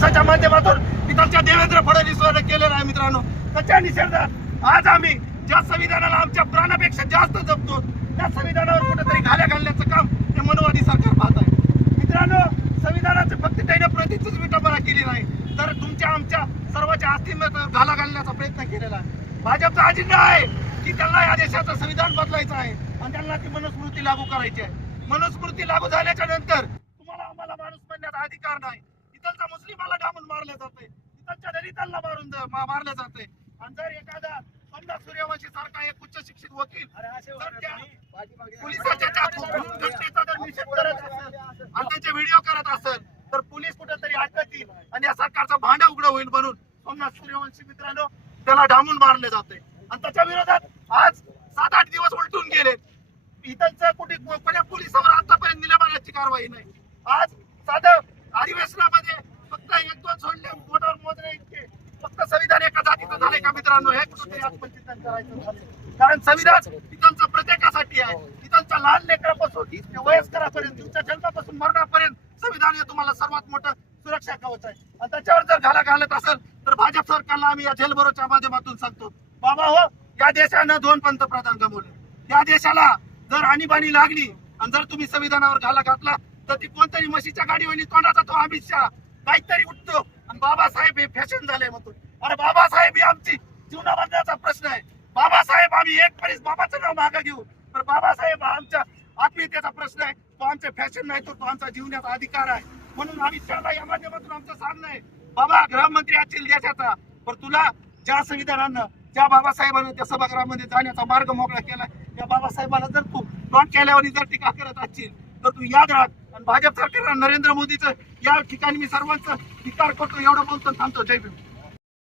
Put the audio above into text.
पोलिसाच्या माध्यमातून इथलच्या देवेंद्र फडणवीस केलेलं आहे मित्रांनो. त्याच्या निषेधात आज आम्ही ज्या संविधानाला आमच्या प्राणापेक्षा जास्त जपतो त्या संविधानावर कुठेतरी घाल्या घालण्याचं काम हे मनोवादी सरकार पाहत आहे. मित्रांनो संविधानाचे फक्त त्याने प्रतीचीच विटंबना केली नाही तर तुमच्या आमच्या सर्वांच्या अस्तित्वात घाला घालण्याचा प्रयत्न केलेला आहे. भाजपचा अजेंडा आहे की त्यांना या देशाचं संविधान बदलायचं आहे आणि त्यांना ती मनुस्मृती लागू करायची आहे. मनुस्मृती लागू झाल्याच्यानंतर तुम्हाला आम्हाला माणूस बनण्याचा अधिकार नाही इथलचा मुस्लिमाला डांबून मारले जाते इथलच्या दलितांना मारून मारलं जाते आणि जर एखादा समजा सूर्यवंशी सारखा एक उच्च शिक्षित वकील त्या पोलिसाच्या त्या घटनेचा जर निषेध करत असेल आणि त्याचे व्हिडिओ करत असेल तर पोलीस कुठेतरी अटकतील आणि या सरकारचा भांडा उघड होईल म्हणून सोमनाथ सूर्यवंशी मित्रांनो त्याला डांबून मारले जाते आणि त्याच्या विरोधात आज सात आठ दिवस उलटून गेले इथलचं कुठे कोण्या पोलिसावर आतापर्यंत निलंबनाची कारवाई नाही. आज साधं अधिवेशनामध्ये फक्त एक दोन सोडले बोटावर मोजणे इतके फक्त संविधान एका जातीचं झाले का मित्रांनो हे कुठेतरी आत्मचिंतन करायचं झालं. कारण संविधान इथलचं प्रत्येकासाठी आहे. इथलच्या लहान लेकरापासून वयस्करापर्यंत तुमच्या जन्मापासून मरणापर्यंत संविधान हे तुम्हाला सर्वात मोठं सुरक्षा कवच आहे. आणि त्याच्यावर जर घाला घालत असेल तर भाजप सरकारला आम्ही या जेलभरोच्या माध्यमातून सांगतो. बाबा हो या देशानं दोन पंतप्रधान गमवले. या देशाला जर आणीबाणी लागली आणि जर तुम्ही संविधानावर घाला घातला तर ती कोणतरी म्हशीच्या गाडीवाली तोंडाचा तो अमित शहा. काहीतरी उठतो. आणि बाबासाहेब हे फॅशन झाले म्हणतो अरे बाबासाहेब ही आमची जीवनाबद्दलचा प्रश्न आहे बाबासाहेब आम्ही एक परीस बाबाचं नाव मागं घेऊ. तर बाबासाहेब आमच्या आत्मीयतेचा प्रश्न आहे. तो आमच्या फॅशन नाही तर तो आमचा जीवनाचा अधिकार आहे. म्हणून आम्ही त्याला या माध्यमातून आमचं सांगणं आहे. बाबा गृहमंत्री असतील देशाचा पण तुला ज्या संविधानानं ज्या बाबासाहेबांना त्या सभागृहामध्ये जाण्याचा मार्ग मोकळा केला त्या बाबासाहेबांना जर तू तोंड केल्यावर जर टीका करत असशील तर तू याद राख. आणि भाजप सरकार नरेंद्र मोदीचं या ठिकाणी मी सर्वांचं धिकार करतो एवढं बोलतो थांबतो. जय भीम.